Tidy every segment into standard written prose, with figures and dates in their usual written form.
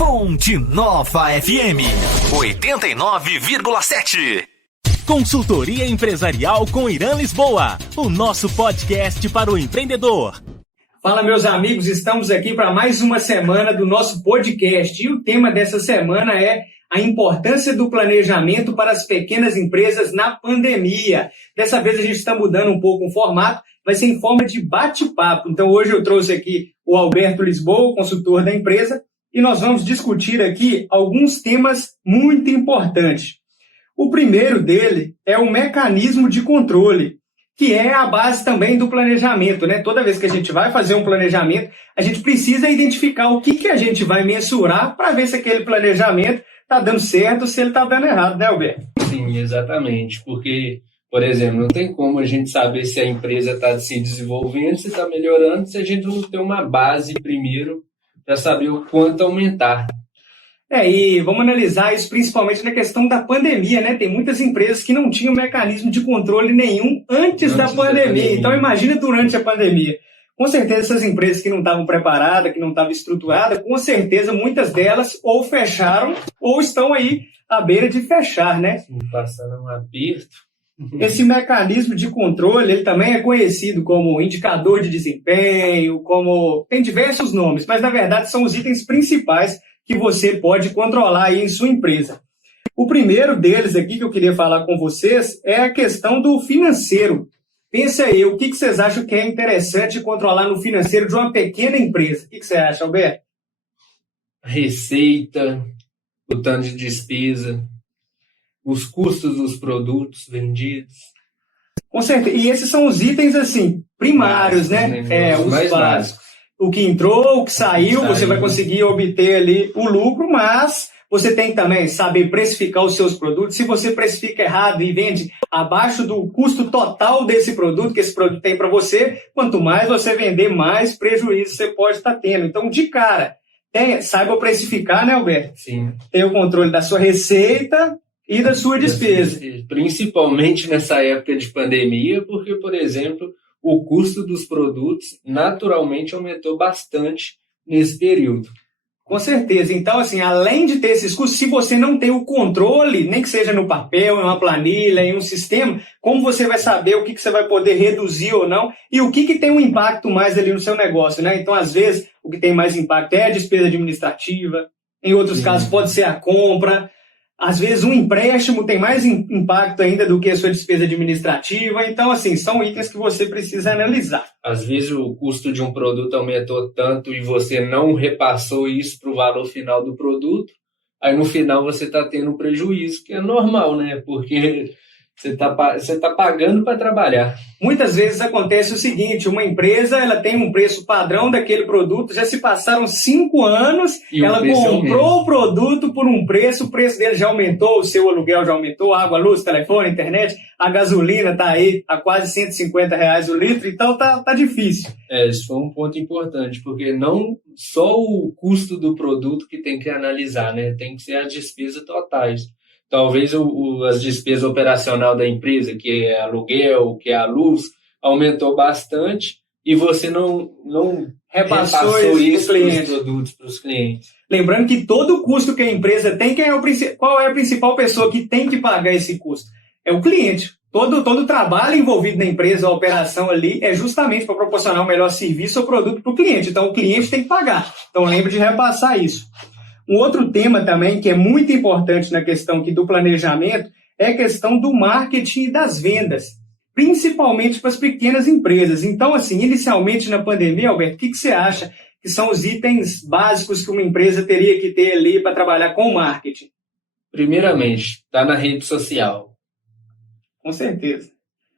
Ponte Nova FM 89,7. Consultoria Empresarial com Irã Lisboa, o nosso podcast para o empreendedor. Fala, meus amigos, estamos aqui para mais uma semana do nosso podcast. E o tema dessa semana é a importância do planejamento para as pequenas empresas na pandemia. Dessa vez a gente está mudando um pouco o formato, vai ser em forma de bate-papo. Então hoje eu trouxe aqui o Alberto Lisboa, consultor da empresa, e nós vamos discutir aqui alguns temas muito importantes. O primeiro dele é o mecanismo de controle, que é a base também do planejamento, né? Toda vez que a gente vai fazer um planejamento, a gente precisa identificar o que a gente vai mensurar para ver se aquele planejamento está dando certo ou se ele está dando errado, né, Alberto? Sim, exatamente, porque, por exemplo, não tem como a gente saber se a empresa está se desenvolvendo, se está melhorando, se a gente não tem uma base primeiro para saber o quanto aumentar. E vamos analisar isso principalmente na questão da pandemia, né? Tem muitas empresas que não tinham mecanismo de controle nenhum antes da pandemia. Então imagina durante a pandemia. Com certeza essas empresas que não estavam preparadas, que não estavam estruturadas, com certeza muitas delas ou fecharam ou estão aí à beira de fechar, né? Passando um aperto. Esse mecanismo de controle, ele também é conhecido como indicador de desempenho, tem diversos nomes, mas na verdade são os itens principais que você pode controlar aí em sua empresa. O primeiro deles aqui que eu queria falar com vocês é a questão do financeiro. Pensa aí, o que vocês acham que é interessante controlar no financeiro de uma pequena empresa? O que você acha, Alberto? Receita, o tanto de despesa, os custos dos produtos vendidos. Com certeza. E esses são os itens, assim, primários, né? Os mais básicos. O que entrou, o que saiu, você vai conseguir obter ali o lucro, mas você tem que também saber precificar os seus produtos. Se você precifica errado e vende abaixo do custo total desse produto, que esse produto tem para você, quanto mais você vender, mais prejuízo você pode estar tendo. Então, de cara, saiba precificar, né, Alberto? Sim. Tem o controle da sua receita e da sua despesa. Principalmente nessa época de pandemia, porque, por exemplo, o custo dos produtos naturalmente aumentou bastante nesse período. Com certeza. Então, assim, além de ter esses custos, se você não tem o controle, nem que seja no papel, em uma planilha, em um sistema, como você vai saber o que você vai poder reduzir ou não e o que tem um impacto mais ali no seu negócio, né? Então, às vezes, o que tem mais impacto é a despesa administrativa, em outros casos pode ser a compra. Às vezes, um empréstimo tem mais impacto ainda do que a sua despesa administrativa. Então, assim, são itens que você precisa analisar. Às vezes, o custo de um produto aumentou tanto e você não repassou isso para o valor final do produto. Aí, no final, você está tendo um prejuízo, que é normal, né? Porque você tá pagando para trabalhar. Muitas vezes acontece o seguinte, uma empresa ela tem um preço padrão daquele produto, já se passaram 5 anos, e ela comprou o produto por um preço, o preço dele já aumentou, o seu aluguel já aumentou, água, luz, telefone, internet, a gasolina está aí a quase R$150 o litro, então tá difícil. Isso foi um ponto importante, porque não só o custo do produto que tem que analisar, né? Tem que ser as despesas totais. Talvez as despesas operacional da empresa, que é aluguel, que é a luz, aumentou bastante e você não repassou isso para os produtos, para os clientes. Lembrando que todo o custo que a empresa tem, qual é a principal pessoa que tem que pagar esse custo? É o cliente. Todo o trabalho envolvido na empresa, a operação ali, é justamente para proporcionar o melhor serviço ou produto para o cliente. Então, o cliente tem que pagar. Então, lembre de repassar isso. Um outro tema também que é muito importante na questão aqui do planejamento é a questão do marketing e das vendas, principalmente para as pequenas empresas. Então, assim, inicialmente na pandemia, Alberto, o que você acha que são os itens básicos que uma empresa teria que ter ali para trabalhar com o marketing? Primeiramente, está na rede social. Com certeza.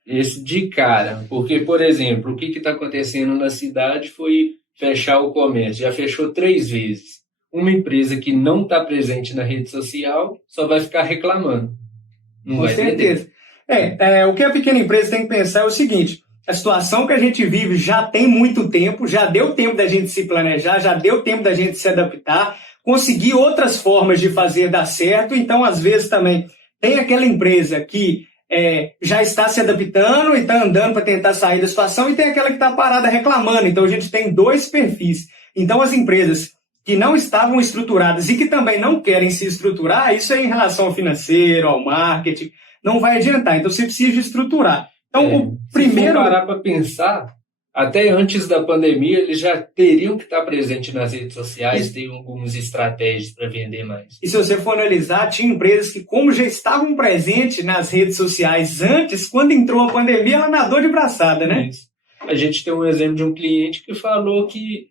Esse de cara, porque, por exemplo, o que está acontecendo na cidade foi fechar o comércio, já fechou 3 vezes. Uma empresa que não está presente na rede social só vai ficar reclamando. Com certeza. O que a pequena empresa tem que pensar é o seguinte, a situação que a gente vive já tem muito tempo, já deu tempo da gente se planejar, já deu tempo da gente se adaptar, conseguir outras formas de fazer dar certo. Então, às vezes também tem aquela empresa que já está se adaptando e está andando para tentar sair da situação e tem aquela que está parada reclamando. Então, a gente tem 2 perfis. Então, as empresas que não estavam estruturadas e que também não querem se estruturar, isso é em relação ao financeiro, ao marketing, não vai adiantar. Então, você precisa estruturar. Então, o primeiro... Se for parar para pensar, até antes da pandemia, eles já teriam que estar presentes nas redes sociais, ter algumas estratégias para vender mais. E se você for analisar, tinha empresas que, como já estavam presentes nas redes sociais antes, quando entrou a pandemia, ela nadou de braçada, né? Isso. A gente tem um exemplo de um cliente que falou que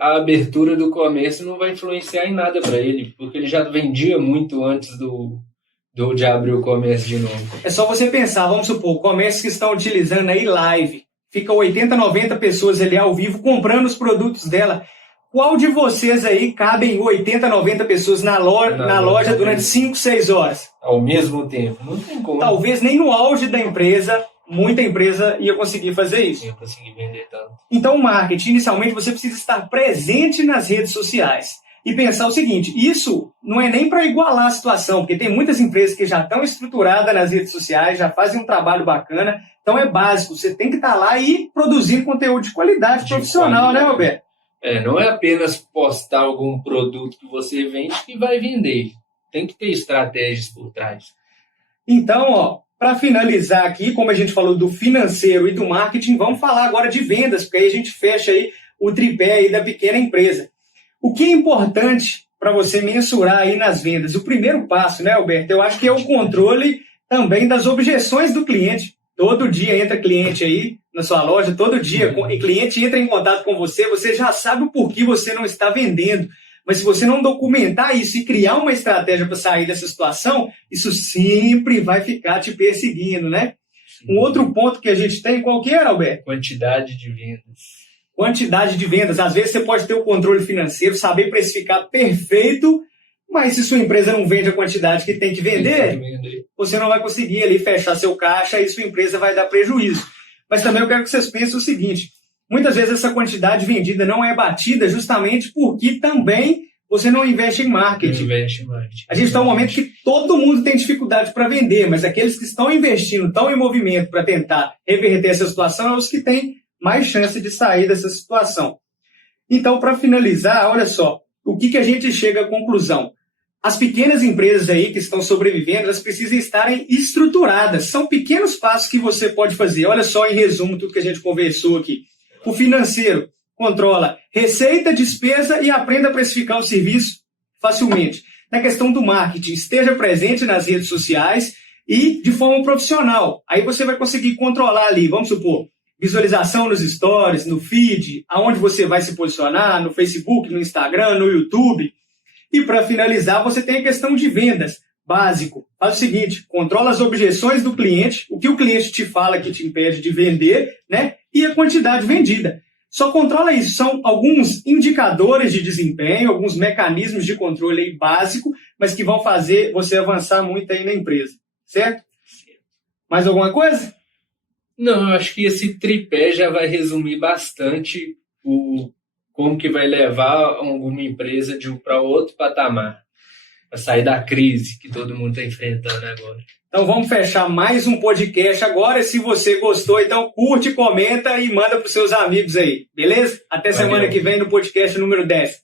a abertura do comércio não vai influenciar em nada para ele, porque ele já vendia muito antes de abrir o comércio de novo. É só você pensar, vamos supor, comércios que estão utilizando aí live, fica 80, 90 pessoas ali ao vivo comprando os produtos dela. Qual de vocês aí cabem 80, 90 pessoas na loja durante 5, 6 horas? Ao mesmo tempo, não tem como. Talvez nem no auge da empresa, muita empresa ia conseguir fazer isso. Ia conseguir vender tanto. Então, o marketing, inicialmente, você precisa estar presente nas redes sociais. E pensar o seguinte, isso não é nem para igualar a situação, porque tem muitas empresas que já estão estruturadas nas redes sociais, já fazem um trabalho bacana, então é básico, você tem que estar lá e produzir conteúdo de qualidade profissional, né, Roberto? Não é apenas postar algum produto que você vende que vai vender, tem que ter estratégias por trás. Então, para finalizar aqui, como a gente falou do financeiro e do marketing, vamos falar agora de vendas, porque aí a gente fecha aí o tripé aí da pequena empresa. O que é importante para você mensurar aí nas vendas? O primeiro passo, né, Alberto? Eu acho que é o controle também das objeções do cliente. Todo dia entra cliente aí na sua loja, todo dia cliente entra em contato com você, você já sabe o porquê você não está vendendo. Mas se você não documentar isso e criar uma estratégia para sair dessa situação, isso sempre vai ficar te perseguindo, né? Sim. Um outro ponto que a gente tem, qual que era, Alberto? Quantidade de vendas. Quantidade de vendas. Às vezes você pode ter o controle financeiro, saber precificar perfeito, mas se sua empresa não vende a quantidade que tem que vender, você não vai conseguir ali fechar seu caixa e sua empresa vai dar prejuízo. Mas também eu quero que vocês pensem o seguinte, muitas vezes essa quantidade vendida não é batida justamente porque também você não investe em marketing. A gente está num momento que todo mundo tem dificuldade para vender, mas aqueles que estão investindo, estão em movimento para tentar reverter essa situação, são os que têm mais chance de sair dessa situação. Então, para finalizar, olha só, o que a gente chega à conclusão? As pequenas empresas aí que estão sobrevivendo, elas precisam estarem estruturadas. São pequenos passos que você pode fazer. Olha só, em resumo, tudo que a gente conversou aqui. O financeiro controla receita, despesa e aprenda a precificar o serviço facilmente. Na questão do marketing, esteja presente nas redes sociais e de forma profissional. Aí você vai conseguir controlar ali, vamos supor, visualização nos stories, no feed, aonde você vai se posicionar, no Facebook, no Instagram, no YouTube. E para finalizar, você tem a questão de vendas. Básico. Faz o seguinte, controla as objeções do cliente, o que o cliente te fala que te impede de vender, né? E a quantidade vendida. Só controla isso. São alguns indicadores de desempenho, alguns mecanismos de controle aí básico, mas que vão fazer você avançar muito aí na empresa. Certo? Mais alguma coisa? Não, eu acho que esse tripé já vai resumir bastante como que vai levar alguma empresa de um para outro patamar, para sair da crise que todo mundo está enfrentando agora. Então vamos fechar mais um podcast agora. Se você gostou, então curte, comenta e manda para os seus amigos aí, beleza? Até semana que vem no podcast número 10.